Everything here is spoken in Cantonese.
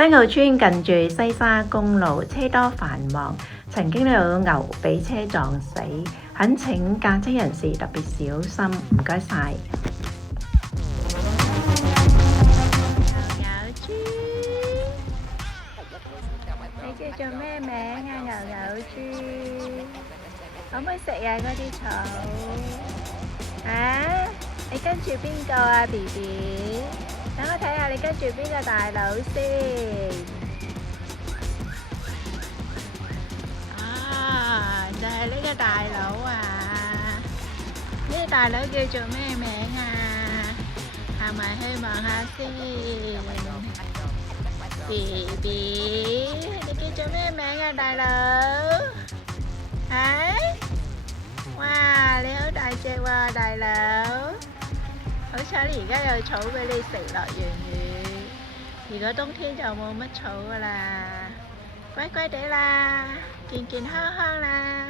西澳村近住西沙公路，車多繁忙，曾經有牛俾車撞死，懇請駕車人士特別小心，唔該晒。牛牛豬，你叫做咩名啊？牛牛豬，可唔可以食呀？嗰啲草啊？你跟住邊個啊 ，BB？ 等我睇下你跟住邊個大佬先。啊，就係呢個大佬啊！呢個大佬叫做咩名啊？行埋去望下先。BB， 你叫做咩名啊，大佬？啊？哇，你好大隻喎，大佬！好彩你而家有草俾你食，落完雨。如果冬天就冇乜草噶啦，乖乖地啦，健健康康啦。